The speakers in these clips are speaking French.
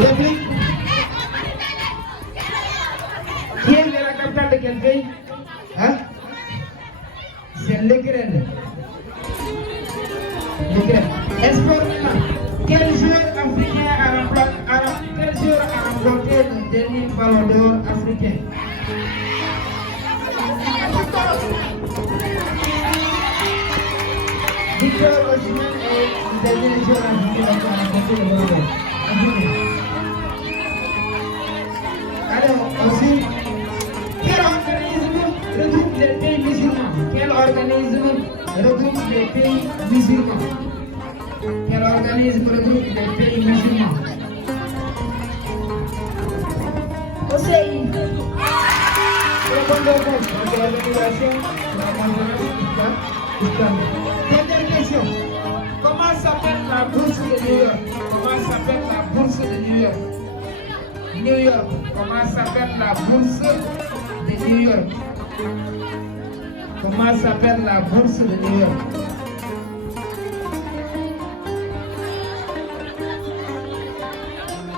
Réplique. Qui est la capitale de quel pays? Hein? C'est l'Ukraine. L'Ukraine. Sport maintenant. Quel joueur africain a remporté le dernier ballon d'or africain? Victor Osimhen est le dernier joueur africain qui a remporté le ballon d'or africain. Alors, aussi, quel organisme regroupe les pays musulmans? Quel organisme regroupe les pays musulmans? Quel organisme regroupe les pays musulmans? OCI. L'organisation de la conférence islamique. Dernière question. Comment s'appelle la bourse de New York? Comment s'appelle la bourse de New York? New York. Comment s'appelle la bourse de New York? Comment s'appelle la bourse de New York?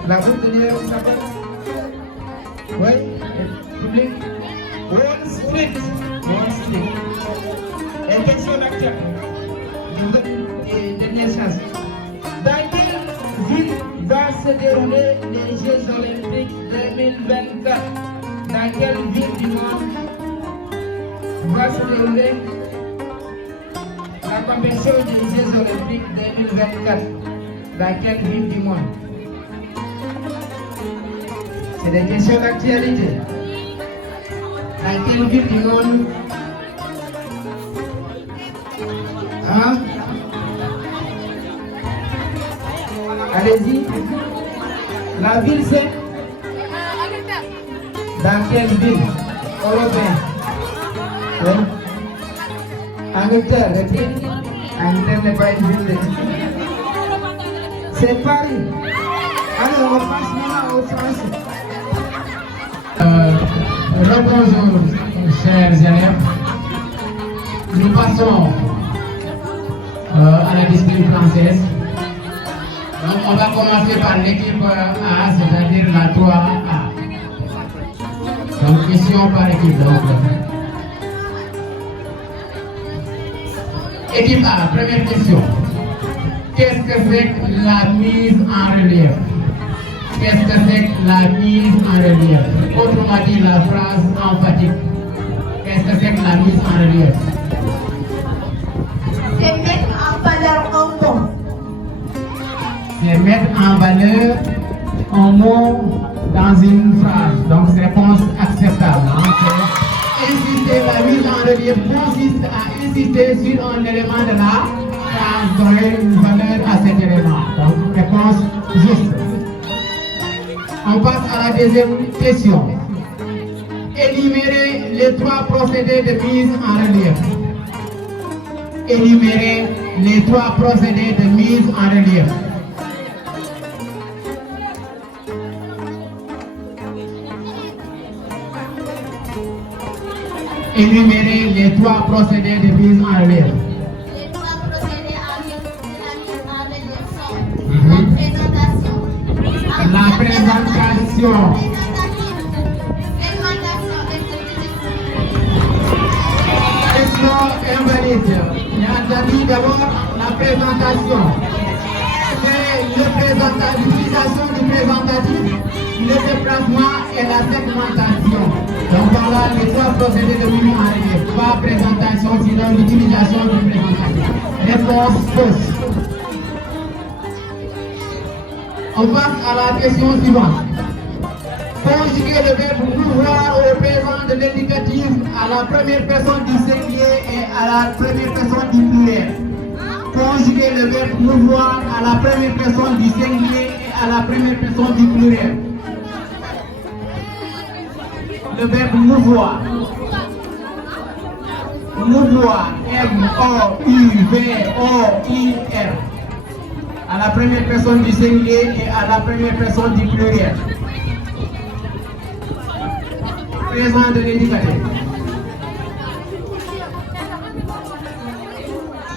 La bourse de New York s'appelle? Oui, public. Wall Street. Wall Street. Et question d'acteur. Je vous donne une dernière chance. Dans quelle ville va se dérouler les Jeux Olympiques 2024? Dans quelle ville du monde va se dérouler la compétition des Jeux Olympiques 2024? Dans quelle ville du monde? C'est des questions d'actualité. Dans quelle ville du monde? Hein? Allez-y. La ville c'est? Dans quelle ville? Européenne. Oui. Angleterre, réplique. Angleterre n'est pas une ville. C'est Paris. Allez, on passe maintenant au français. Rebonjour, chers élèves. Nous passons à la discipline française. Donc, on va commencer par l'équipe A, c'est-à-dire la 3A. Donc, question par équipe. Donc, équipe A, première question. Qu'est-ce que c'est que la mise en relief? Qu'est-ce que c'est que la mise en relief? Autrement dit, la phrase emphatique. Qu'est-ce que c'est que la mise en relief? C'est mettre en valeur un mot. C'est mettre en valeur un mot dans une phrase. Donc, c'est réponse acceptable. Donc, insister, la mise en relief consiste à insister sur un élément de la phrase, donner une valeur à cet élément. Donc, réponse juste. On passe à la deuxième question. Énumérez les 3 procédés de mise en relief. Énumérez les 3 procédés de mise en relief. Énumérez les 3 procédés de mise en relief. Les 3 procédés à la mise en relief sont La présentation. Question invalide. Il a dit d'abord la présentation. C'est l'utilisation du présentatif, le déplacement et la segmentation. Donc voilà les 3 procédés de mise en relief. Pas présentation, sinon l'utilisation du présentatif. Réponse fausse. On passe à la question suivante. Conjuguer le verbe mouvoir au présent de l'indicatif à la première personne du singulier et à la première personne du pluriel. Conjuguer le verbe mouvoir à la première personne du singulier et à la première personne du pluriel. Le verbe mouvoir. Mouvoir. M-O-U-V-O-I-R. À la première personne du singulier et à la première personne du pluriel. Présent de l'indicatif.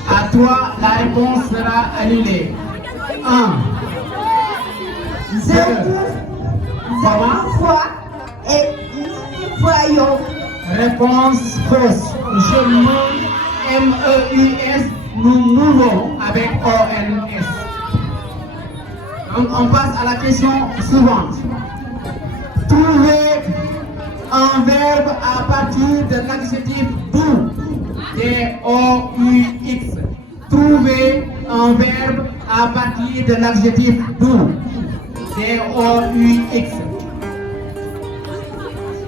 À toi, la réponse sera annulée. 1. Comment? Fois et nous voyons. Réponse fausse. Je mange, M-E-U-S, nous mourons avec O-N-S. Donc on passe à la question suivante. Trouvez un verbe à partir de l'adjectif doux. D-O-U-X. Trouvez un verbe à partir de l'adjectif doux. D-O-U-X.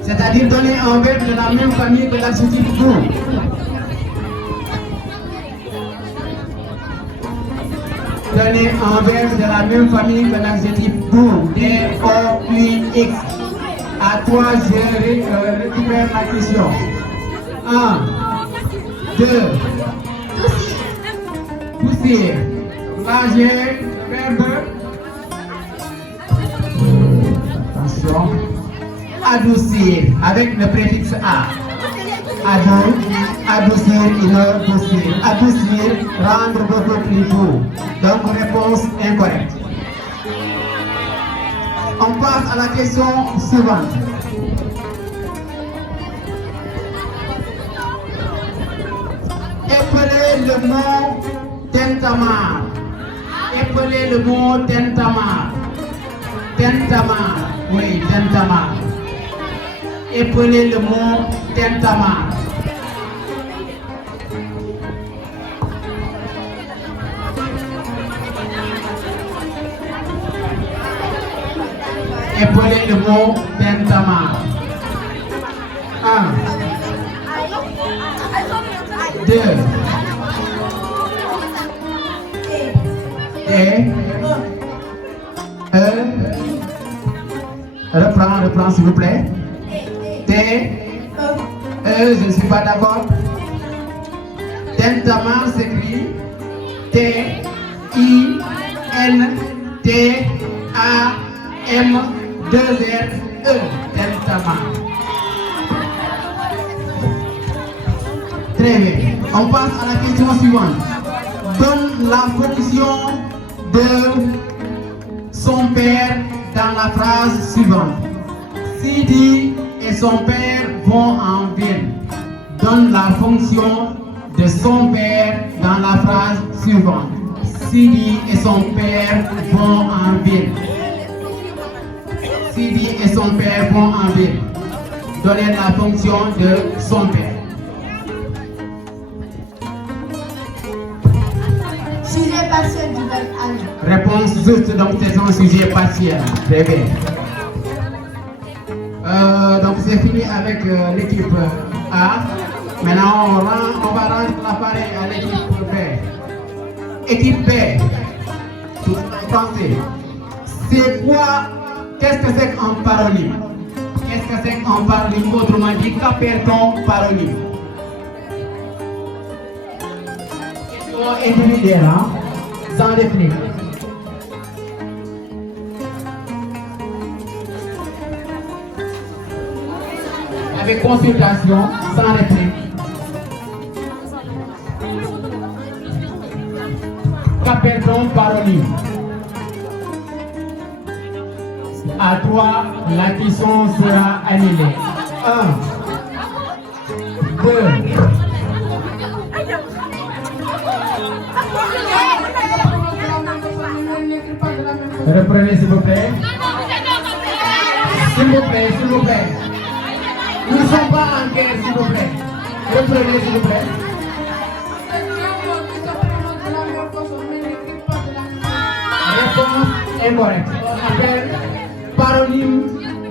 C'est-à-dire donner un verbe de la même famille que l'adjectif doux. Donner un verbe de la même famille que l'adjectif doux. D-O-U-X. À toi, je récupère la question. 1, 2, poussière. Là, j'ai le verbe. Attention. Adoucir avec le préfixe A. Adoucir, une poussière. Adoucir, rendre beaucoup plus doux. Donc, réponse incorrecte. On passe à la question suivante. Épelez le mot tentamar. Épelez le mot tentamar. Tentamar. Oui, tentamar. Épelez le mot tentamar. Épelez le mot tentamar. 1, 2, et reprends s'il vous plaît. T, je ne suis pas d'accord. Tentamar s'écrit T, I, N, T, A, M, 2 R, E. Tentamar. Très bien. On passe à la question suivante. Donne la fonction de son père dans la phrase suivante. Sidi et son père vont en ville. Donne la fonction de son père dans la phrase suivante. Sidi et son père vont en ville. Sidi et son père vont en ville. Donnez la fonction de son père. Sujet partiel du verbe aller. Réponse juste, donc c'est un sujet partiel. Très bien. Donc c'est fini avec l'équipe A. Maintenant on va rendre l'appareil à l'équipe B. Équipe B, tout pensez. C'est quoi? Qu'est-ce que c'est qu'un paronyme? Qu'est-ce que c'est qu'un paronyme? Autrement dit, qu'appelle-t-on paronyme? Question individuelle, hein? Sans réplique. Avec consultation, sans réplique. Qu'appelle-t-on paronyme? À 3, la question sera annulée. 1, 2. Reprenez s'il vous plaît. S'il vous plaît, s'il vous plaît. Nous ne sommes pas en guerre, s'il vous plaît. Reprenez s'il vous plaît. Réponse incorrecte. On appelle paronyme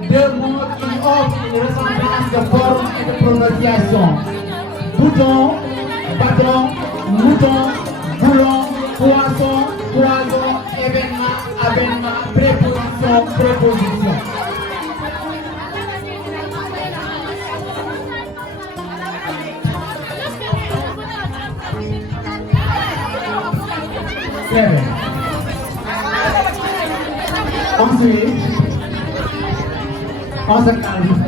deux mots qui offrent une ressemblance de forme et de prononciation. Bouton, bâton, mouton, boulon, poisson, poison, événement, avènement, préposition, préposition. Très bien. Ensuite, on se calme.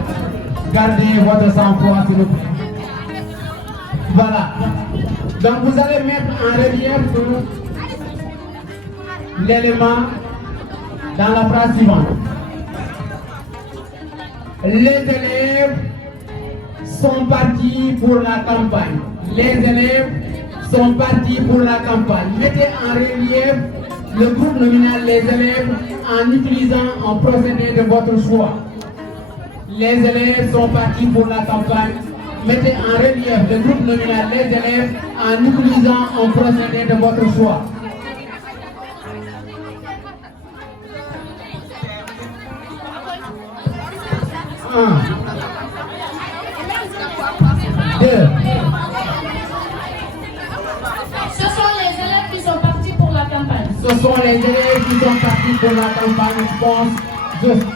Gardez votre sang-froid s'il vous plaît. Voilà. Donc vous allez mettre en relief l'élément dans la phrase suivante. Les élèves sont partis pour la campagne. Les élèves sont partis pour la campagne. Mettez en relief le groupe nominal les élèves en utilisant un procédé de votre choix. Les élèves sont partis pour la campagne. Mettez en relief le groupe nominal les élèves en utilisant un procédé de votre choix. Un, deux. Ce sont les élèves qui sont partis pour la campagne. Ce sont les élèves qui sont partis pour la campagne, je pense. Juste.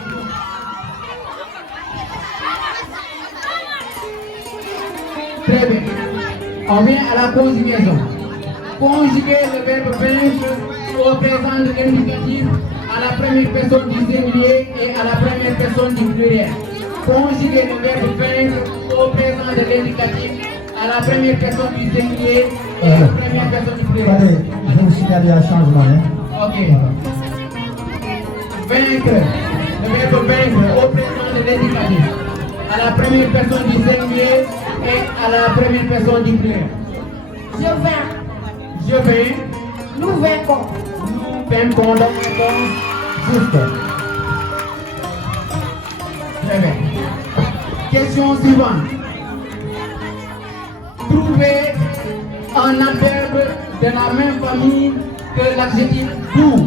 Très bien. On vient à la conjugaison. Conjuguer le verbe vaincre au présent de l'indicatif à la première personne du singulier et à la première personne du pluriel. Conjuguer le verbe vaincre au présent de l'indicatif à la première personne du singulier et à la première personne du pluriel. Allez, je vais vous signaler un changement. Hein. Ok. Vaincre. Le verbe vaincre au présent de l'indicatif à la première personne du singulier et à la première personne du pluriel. Je viens. Je vais. Nous vaincons. Nous vaincons la réponse juste. Très bien. Question suivante. Trouvez un adverbe de la même famille que l'adjectif doux.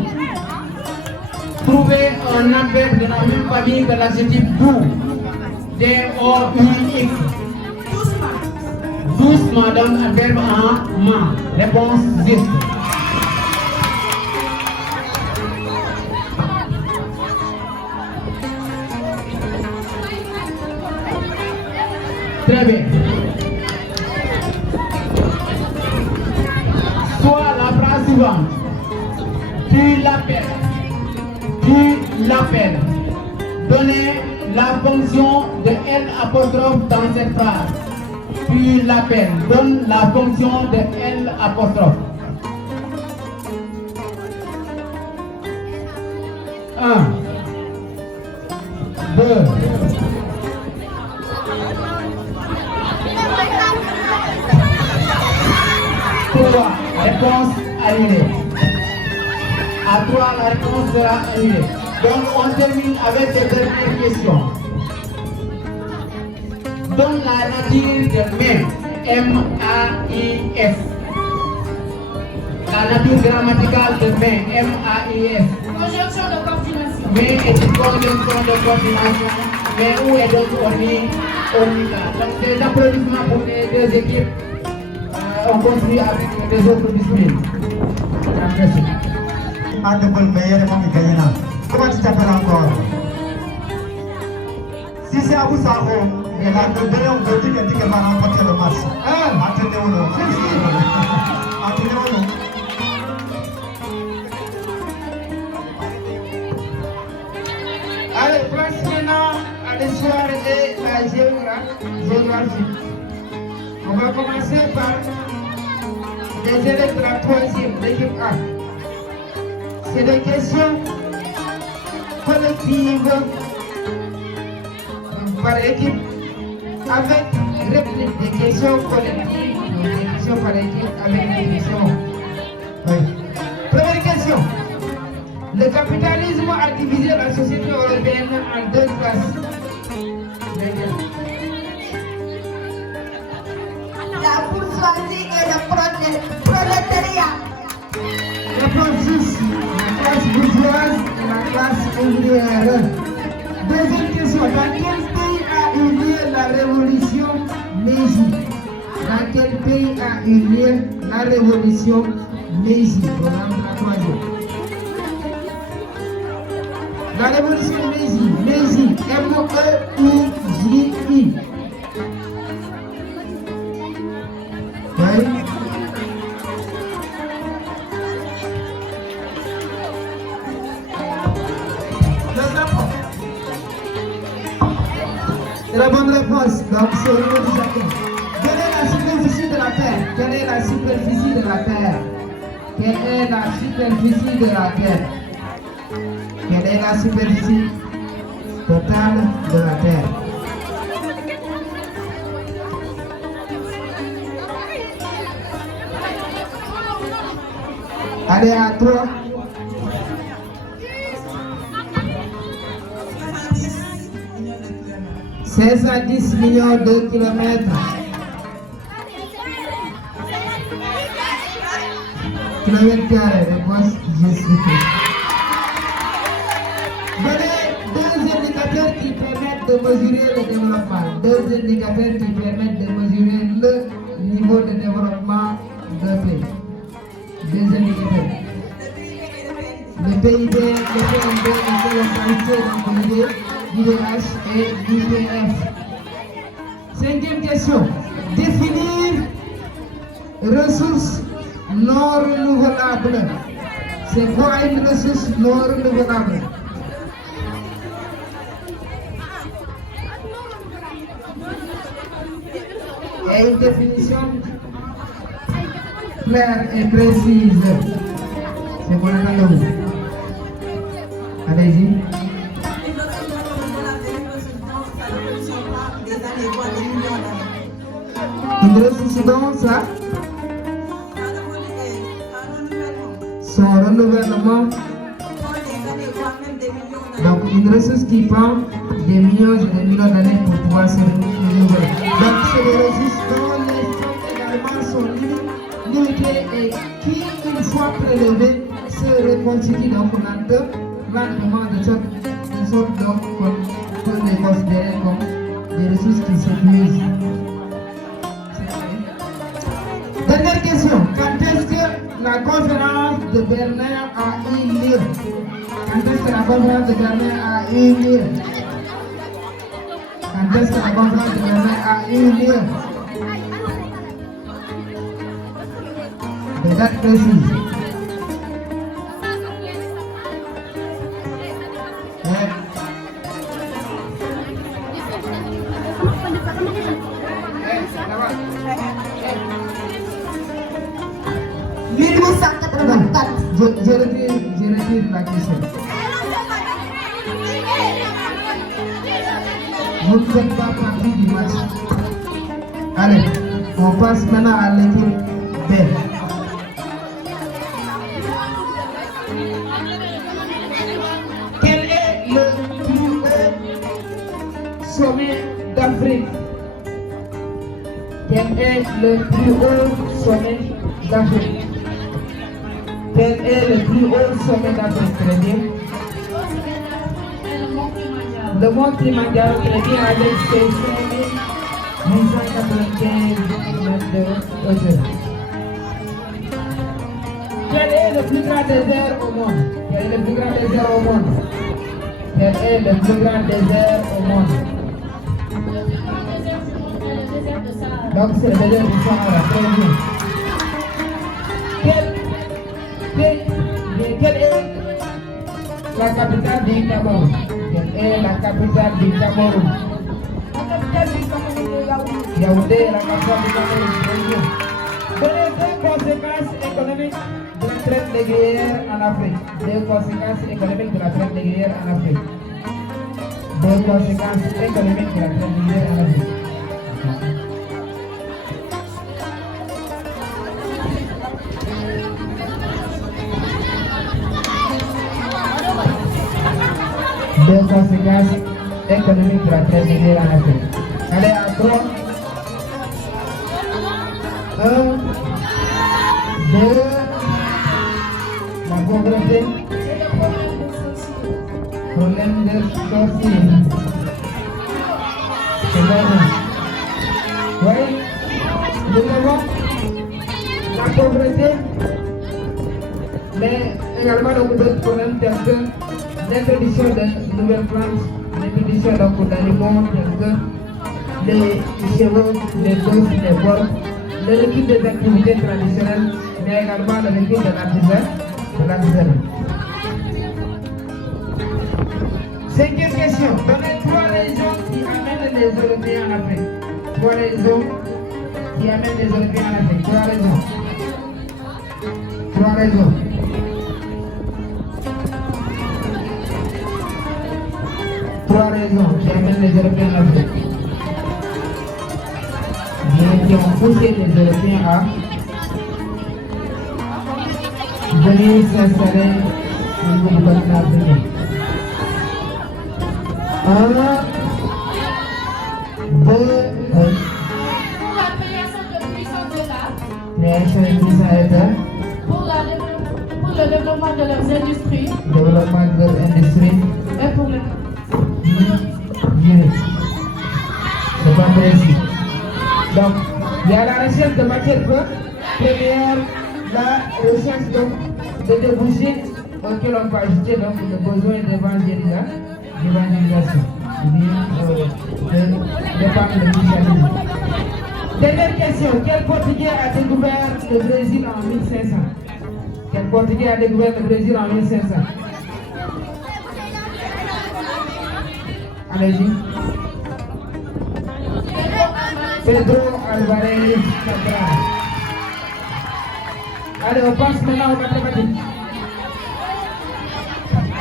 Trouvez un adverbe de la même famille que l'adjectif doux. D-O-U-X. Doucement donne un verbe en ma. Réponse juste. Très bien. Soit la phrase suivante. Tu l'appelles. Tu l'appelles. Donnez la fonction de L apostrophe dans cette phrase. Tu l'appelles. Donne la fonction de L apostrophe. 1, 2, 3. Réponse annulée. À 3, la réponse sera annulée. Donc on termine avec cette dernière question. Donne la nature de mais. M-A-I-S. La nature grammaticale de mais. M-A-I-S. Conjonction de coordination. Mais est une conjonction de coordination. Mais où est donc Onika? Donc des applaudissements pour les deux équipes. On continue avec les autres disciplines. Merci. Handball meilleur et mon gagné là. Comment tu t'appelles encore? Si c'est à vous, ça va. Mais là, nous donnons au petit qu'elle va remporter le match. Attendez-nous. Attendez-nous. Allez, place maintenant à l'histoire et la géographie. On va commencer par les élèves de la troisième, l'équipe A. C'est des questions collectives par équipe avec réplique. Des questions collectives, des questions par équipe avec réflexion. Oui. Première question. Le capitalisme a divisé la société européenne en deux classes. La bourgeoisie et le prolétariat. Réponse 6. La classe bourgeoise et la classe ouvrière. Deuxième question. Dans quel pays a eu lieu la révolution Meiji? Dans quel pays a eu lieu la révolution Meiji? Programme de la troisième. La révolution Meiji. Meiji. M-E-I-J-I. Oui. C'est la bonne réponse. Donc, c'est au niveau du Japon. Quelle est la superficie de la Terre? Quelle est la superficie de la Terre? Quelle est la superficie de la Terre? Quelle est la superficie totale de la Terre? Allez, à toi. C'est 110 millions de kilomètres. Kilomètres carrés, réponse justifiée. Donnez deux indicateurs qui permettent de mesurer le développement. Deux indicateurs qui permettent de mesurer le niveau de développement d'un pays. Deux indicateurs. Le PIB, le PNB, le PNB, l'IDH et l'IPF. Cinquième question. Définir ressources non renouvelables. C'est quoi une ressource non renouvelable? Et une définition claire et précise. C'est quoi la langue? Allez-y. Une ressource dense, ça? Son renouvellement. Donc une ressource qui prend des millions et des millions d'années pour pouvoir se renouveler. Donc c'est des ressources dont les fonds également sont limitées et qui, une fois prélevées, se reconstituent. Donc on a deux rendements de sorte donc qu'on peut les considérer comme des ressources qui s'épuisent. Dernière question. Quand est-ce que la conférence de Berlin a eu lieu? Quand est-ce que la conférence de Berlin a eu lieu? Quand est-ce que la conférence de Berlin a eu lieu? Des dates précises. Je retire la question. Vous ne faites pas partie du match. Allez, on passe maintenant à l'équipe B. Quel est le plus haut sommet d'Afrique? Quel est le plus haut sommet d'Afrique? Quel est le plus haut sommet d'Afrique? Très bien. Le mont Kilimanjaro, très bien, avec ses 5895 mètres de hauteur. Quel est le plus grand désert au monde? Quel est le plus grand désert au monde? Quel est le plus grand désert au monde? Donc c'est le désert du Sahara, très bien. Quelle est la capitale du Cameroun? Quelle est la capitale du Cameroun? Yaoundé, la capitale du Cameroun. Donnez deux conséquences économiques de la traite négrière en Afrique. Deux conséquences économiques de la traite négrière en Afrique. Deux conséquences économiques de la traite négrière en Afrique. Deux conséquences économiques de la traite négrière en Afrique. Allez, à 3. 1, 2. La pauvreté. Problème de sourcil. C'est bon. Oui. Deuxièmement, la pauvreté. Mais également d'autres problèmes tels que l'introduction de nouvelles plantes, l'introduction d'aliments tels que les chevaux, les bœufs, les porcs, le recul des activités traditionnelles, mais également le recul de l'artisanat. Cinquième question. Donnez 3 raisons qui amènent les Européens en Afrique. 3 raisons qui amènent les Européens en Afrique. 3 raisons. 3 raisons. 3 raisons qui amènent les Européens à l'Afrique. Qui ont poussé les Européens à venir s'installer au continent africain. 1, 2, Pour la création de puissance de l'art, création de puissance pour le développement de leurs industries développement de leur industrie, et pour le c'est pas précis. Donc, il y a la recherche de matière première, la recherche donc de débouchés auxquels on peut ajouter donc le besoin d'évangélisation, de dépendre de christianisme. Dernière question, quel Portugais a découvert le Brésil en 1500? Quel Portugais a découvert le Brésil en 1500? Allez-y. Pedro Alvarez Cabral. Allez, on passe maintenant aux mathématiques.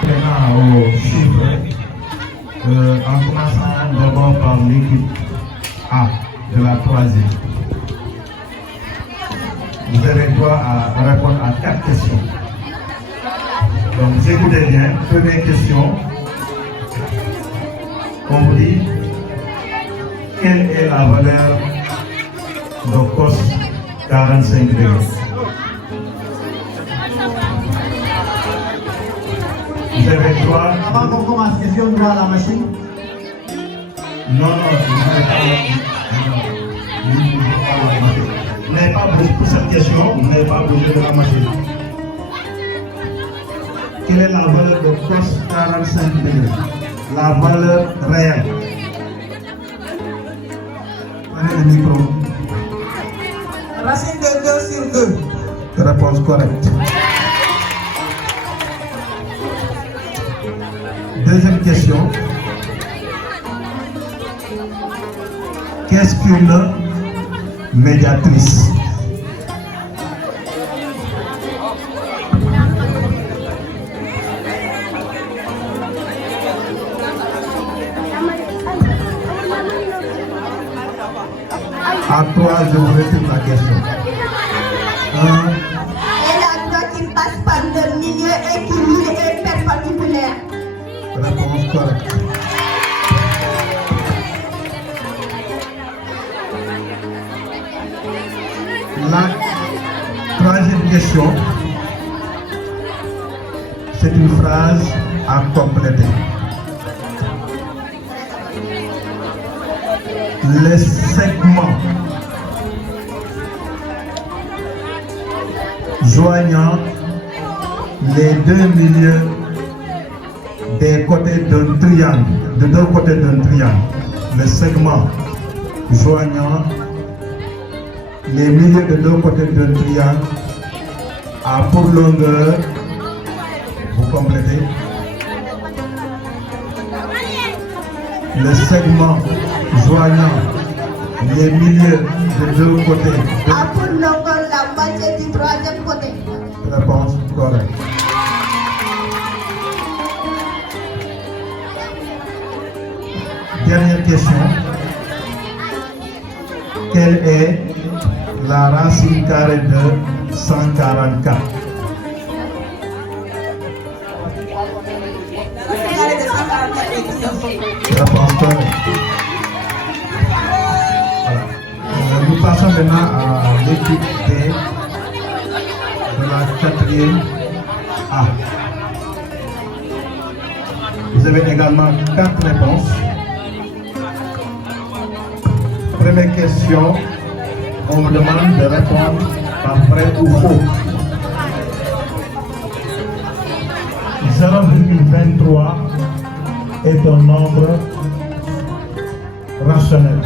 Maintenant aux chiffres. En commençant d'abord par l'équipe A de la troisième. Vous avez droit à répondre à 4 questions. Donc vous écoutez bien. Première question. On vous dit quelle est la valeur de cos 45 degrés. Vous avez droit. Avant qu'on commence, est-ce qu'on doit à la machine? Non, vous n'avez pas bougé pour cette question, vous n'avez pas bougé de la machine. Quelle est la valeur de cos 45 degrés? La valeur réelle. Prenez le micro. Racine de 2 sur 2. Réponse correcte. Deuxième question. Qu'est-ce qu'une médiatrice? À toi, je vous répète la question. Et la droite qui passe par le milieu et qui lui est perpendiculaire. Réponse correcte. La troisième question, c'est une phrase à compléter. Les segments joignant les deux milieux des côtés d'un triangle, de deux côtés d'un triangle, le segment joignant les milieux de deux côtés d'un triangle a pour longueur, vous complétez, le segment joignant les milieux de deux côtés. A pour longueur la moitié du troisième côté. Réponse correcte. Dernière question. Quelle est la racine carrée de 144? Réponse correcte. Voilà. Nous passons maintenant à l'équipe B de la quatrième A. Vous avez également 4 réponses. Première question, on me demande de répondre par vrai ou faux. 0,23 est un nombre rationnel.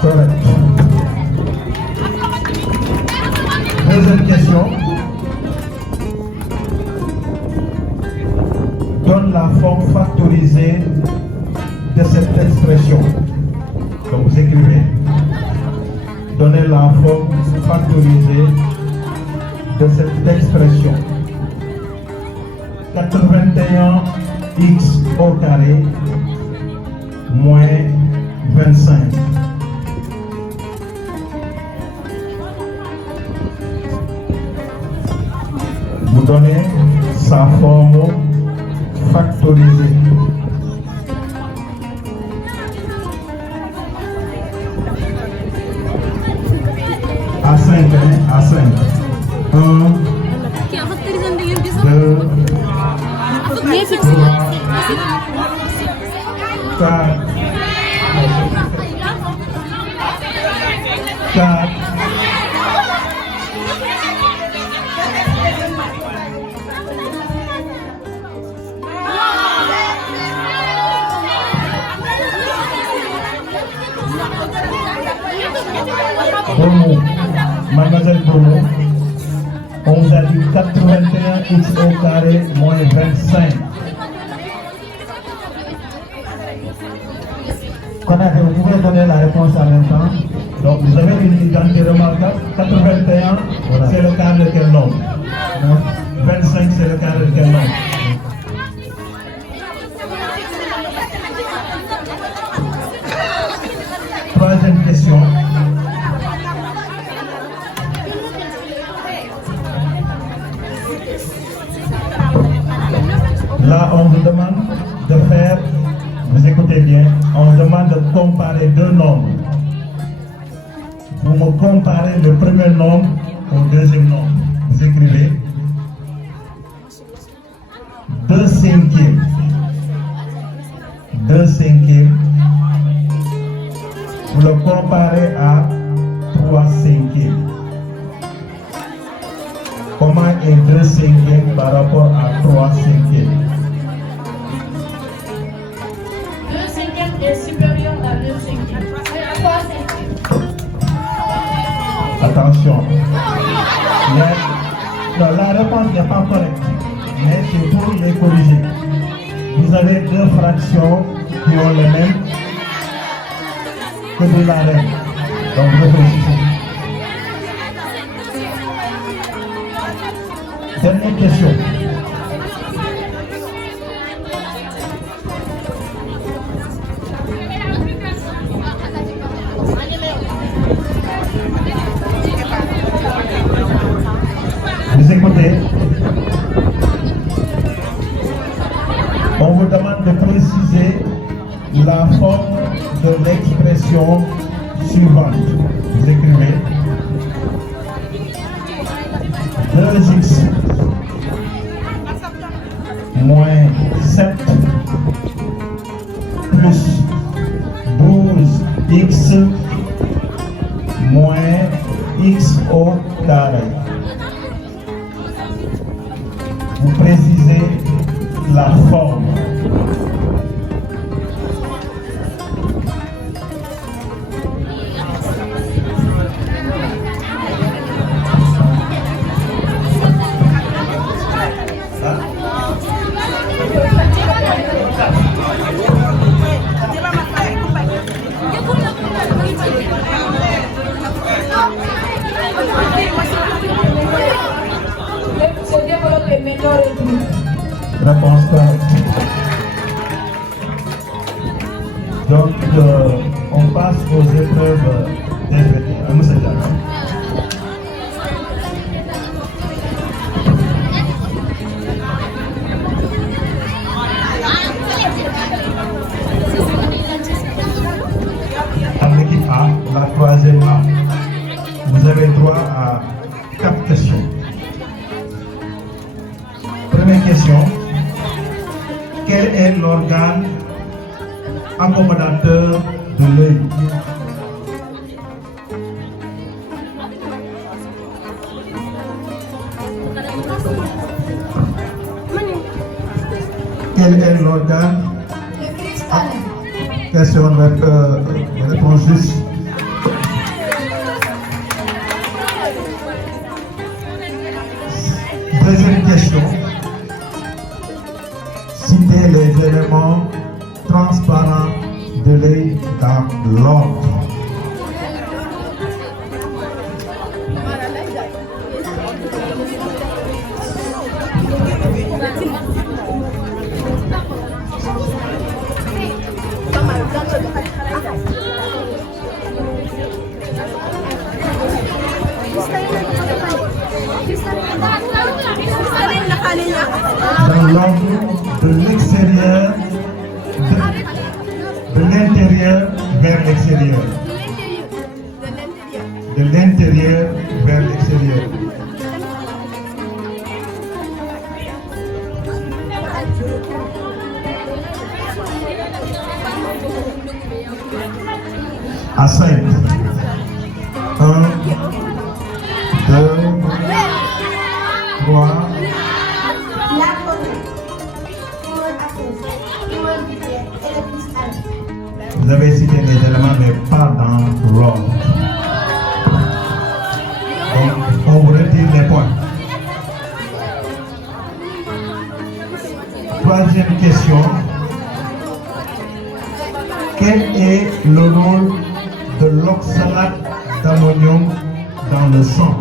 Correct. Deuxième question. Donne la forme factorisée de cette expression. Donc vous écrivez. Donnez la forme factorisée de cette expression. 81 x au carré moins 25. Vous donnez sa forme factorisée. À 5, hein, à 5. 1, 2, 3, 4, 4, 5. Mademoiselle Bono, on vous a dit 81x au carré moins 25. Vous pouvez donner la réponse en même temps. Donc vous avez une identité remarquable. 81, voilà. C'est le carré de quel nombre? 25, c'est le carré de quel nombre? Troisième question. Là, on vous demande de faire, vous écoutez bien, on vous demande de comparer deux nombres. Vous me comparez le premier nombre au deuxième nombre. Vous écrivez 2 cinquièmes. 2 cinquièmes. Vous le comparez à 3 cinquièmes. Comment est 2 cinquièmes par rapport à 3 cinquièmes? 2 cinquièmes est supérieur à 2 cinquièmes. 3 cinquièmes. Attention. Non, la réponse n'est pas correcte, mais c'est pour les corriger. Vous avez deux fractions qui ont le même que de la règle. Donc vous réfléchissez. Dernière question. Vous écoutez. On vous demande de préciser la forme de l'expression suivante. Vous écrivez 2x moins 7 plus 12x moins x au carré. Vous précisez la forme. Réponse correcte. Donc, on passe aux épreuves DVT. Monsieur Diallo. En équipe A, la troisième A, vous avez droit à 4 questions. Première question. Quel est l'organe accommodateur de l'œil? Quel est l'organe? Le cristal. Question réponse juste. Deuxième question. Citez les éléments transparents de l'œil dans l'ordre. l'ordre de l'extérieur, de l'intérieur vers l'extérieur. De l'intérieur vers l'extérieur. À 5. 1, 2, 3. Vous avez cité les éléments, mais pas dans l'ordre. Donc, on vous retire les points. Troisième question. Quel est le rôle de l'oxalate d'ammonium dans le sang?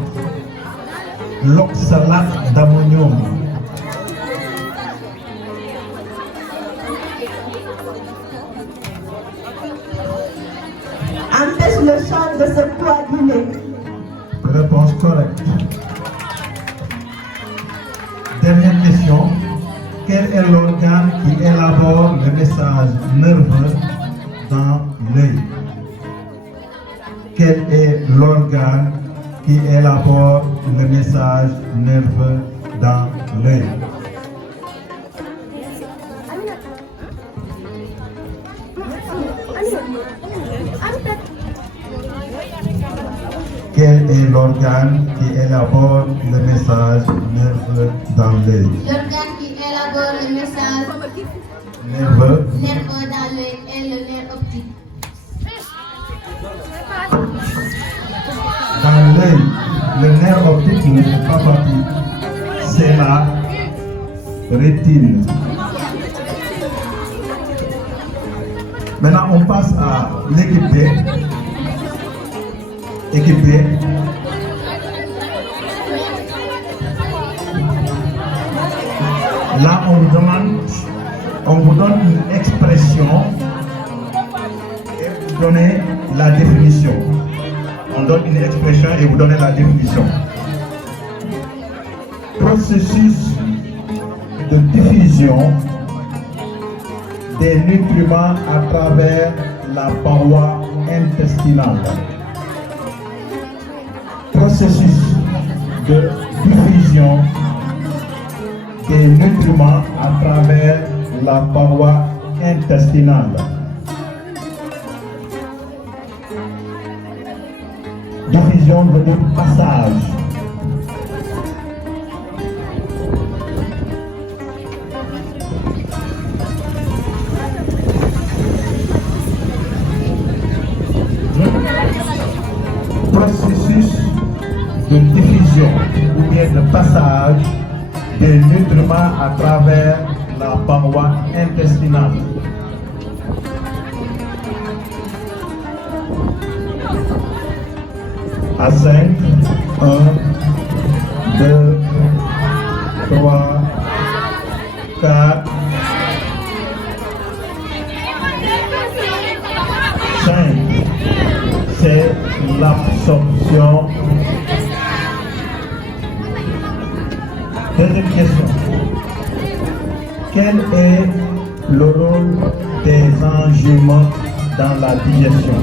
L'oxalate d'ammonium. Empêche le sang de se coaguler. Réponse correcte. Dernière question. Quel est l'organe qui élabore le message nerveux dans l'œil? Quel est l'organe qui élabore le message nerveux dans l'œil? Quel est l'organe qui élabore le message nerveux dans l'œil? L'organe qui élabore le message Nerveux. nerveux dans l'œil est le nerf optique. Dans l'œil, le nerf optique ne fait pas partie. C'est la rétine. Maintenant, on passe à l'équipe B. Équipe B. Là, on vous donne une expression et vous donnez la définition. On donne une expression et vous donnez la définition. Processus de diffusion des nutriments à travers la paroi intestinale. Processus de diffusion des nutriments à travers la paroi intestinale. Diffusion veut dire passage. Processus de diffusion ou bien de passage des nutriments à travers la paroi intestinale. À 5, 1, 2, 3, 4, 5. C'est l'absorption. Deuxième question. Quel est le rôle des enzymes dans la digestion?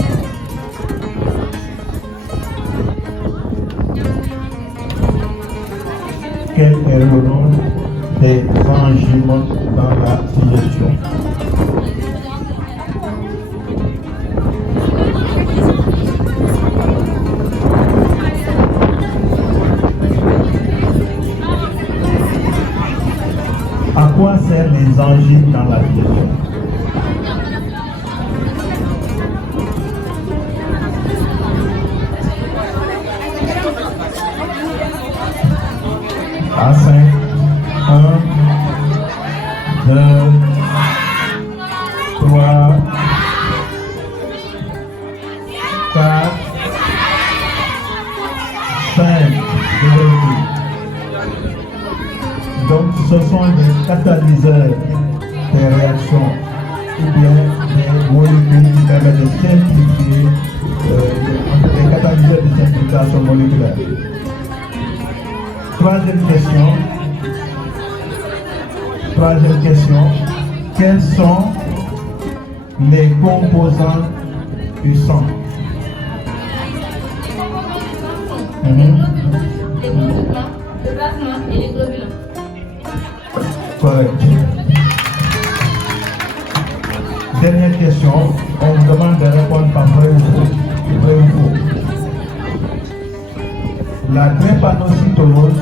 Quel est le rôle des enzymes dans la digestion? À quoi servent les enzymes dans la digestion? À 5, 1, 2, 3, 4, 5. Donc ce sont des catalyseurs des réactions ou bien des molécules qui permettent de simplifier, des catalyseurs de simplification moléculaire. Troisième question. troisième question. Quels sont les composants du sang? Les composants, le plasma et les globules. Correct. Dernière question. On vous demande de répondre par vrai ou faux. Vrai ou faux. La drépanocytose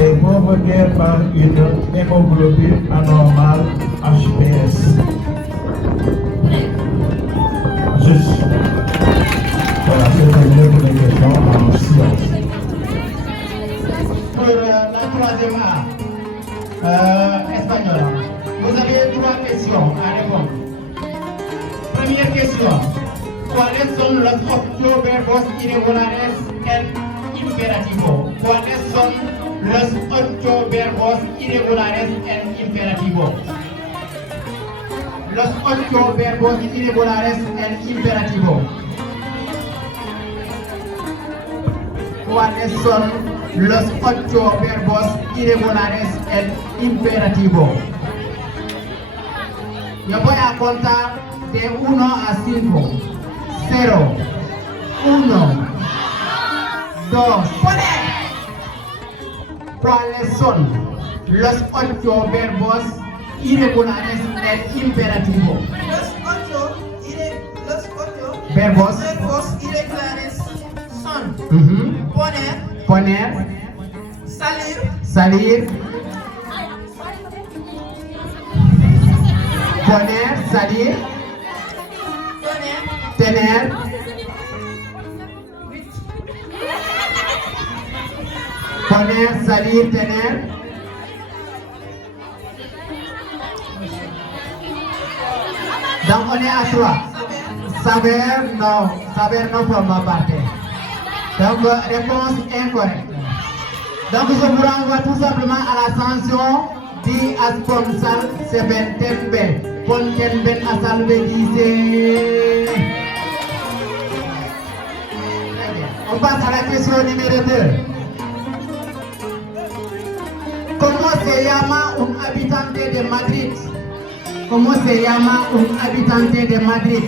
est provoquée par une hémoglobine anormale HPS. Juste. Voilà, c'est terminé pour les questions en sciences. Pour la troisième A, espagnol, vous avez 3 questions à répondre. Première question. ¿Cuáles son los 8 verbos irregulares en imperativo? ¿Cuáles son los 8 verbos irregulares en imperativo? Los 8 verbos irregulares en imperativo. ¿Cuáles son los 8 verbos irregulares en imperativo? Yo voy a contar de 1 a 5. 0, 1, 2. ¿Cuáles son los 8 verbos irregulares en imperativo? Los ocho Verbos. verbos irregulares son poner, Poner, salir, salir, poner, salir, tener, poner, salir, tener. Donc on est à 3. Saber no forma parte. Donc réponse incorrecte. Donc je vous renvoie tout simplement à la sanction di asponsal seben tembe ponken ben asal begise. On passe à la question numéro 2. ¿Cómo se llama un habitante de Madrid? ¿Cómo se llama un habitante de Madrid?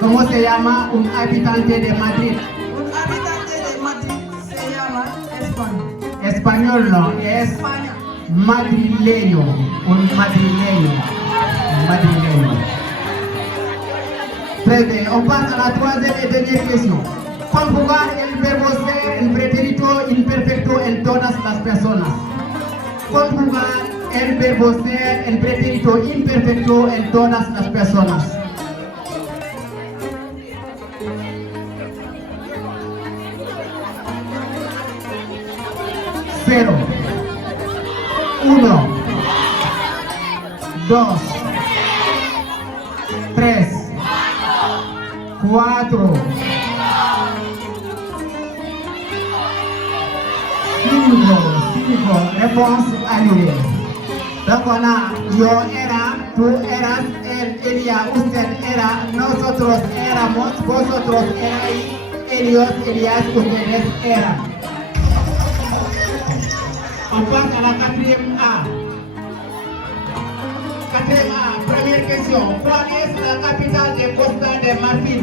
¿Cómo se llama un habitante de Madrid? un habitante de Madrid se llama España. Español no, es España. madrileño. Un madrileño. Madrileño. Très bien, on passe à la troisième et dernière question. Conjugar el verbo ser en pretérito imperfecto en todas las personas. Conjugar el verbo ser en pretérito imperfecto en todas las personas. Cero, 1, 2, 3, 4, 5. Réponse annulée. Donc on a yo era, tú eras, él, ella, usted era, nosotros éramos, vosotros erais, ellos, ellas, ustedes eran. On passe à la quatrième A. Quatrième A, première question. ¿Cuál es la capital de Costa de Marfil?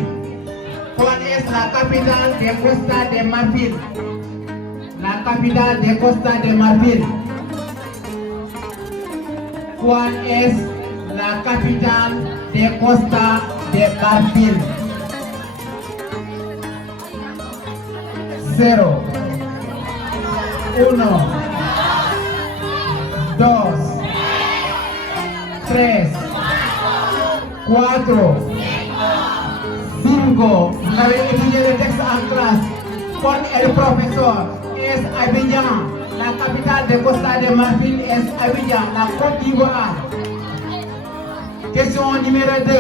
¿Cuál es la capital de Costa de Marfil? La capital de Costa de Marfil. ¿Cuál es la capital de Costa de Marfil? 0, 1, 2, 3, 4, 5. Vous avez étudié le texte en classe. Con el profesor es Abidjan. La capitale de Costa de Marfil es Abidjan, la Côte d'Ivoire. Question numéro 2.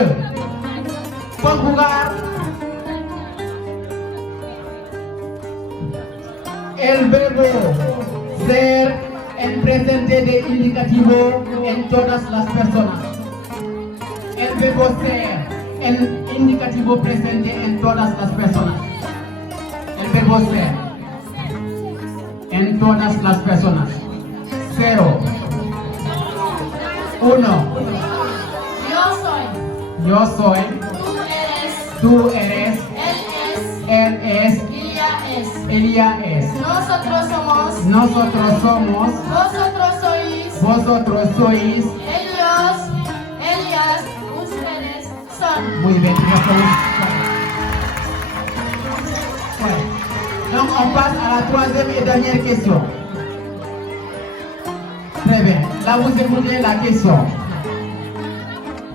Conjugar el verbo ser en presente de indicativo en todas las personas. El verbo ser en indicativo presente en todas las personas. El verbo ser. en todas las personas. 0, 1. Yo soy. Yo soy. Tú eres. Tú eres. Él es. Él es. Ella es. Ella es. Nosotros somos. Nosotros somos. Vosotros sois. Vosotros sois. Ellos. Ellas. Ustedes son. Muy bien. Bueno. Donc on passe à la troisième et dernière question. Très bien. Là vous écoutez la question.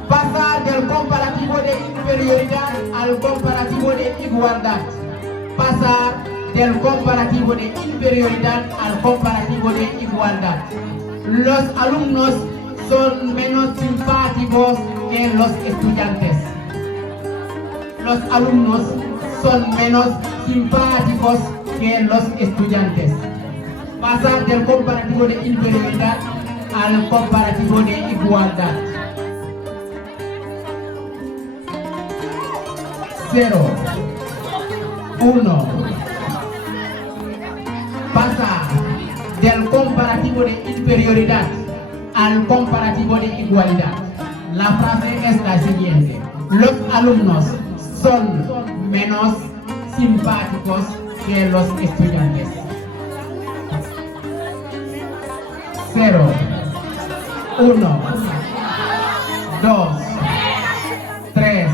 Pasar del comparativo de inferioridad al comparativo de igualdad. Pasar del comparativo de inferioridad al comparativo de igualdad. Los alumnos son menos simpáticos que los estudiantes. Los alumnos son menos simpáticos que los estudiantes. Pasar del comparativo de inferioridad al comparativo de igualdad. 0, 1. Pasar del comparativo de inferioridad al comparativo de igualdad. La frase es la siguiente. Los alumnos son menos simpáticos que los estudiantes. 0, 1, 2, 3,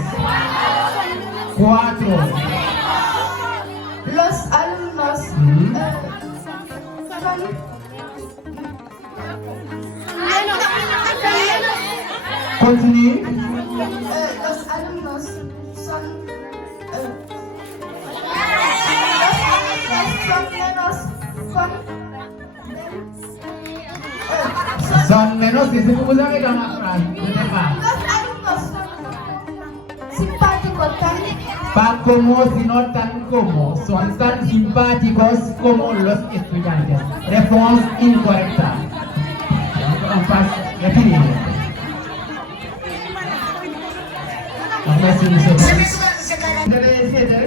4. Los alumnos Continue. los alumnos son Son menos, c'est ce que vous avez dans ma phrase. Je ne sais pas. los alumnos simpáticos Pas como, sino tan como. Son tan simpáticos como los estudiantes. Réponse incorrecta. Donc, on passe. Réfléchir. Merci, monsieur. Vous allez essayer de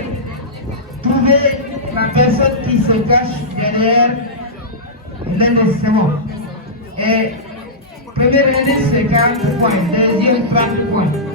trouver la personne qui se cache derrière l'indice. C'est bon. Et premier indice, c'est 40 points. Deuxième, 30 points.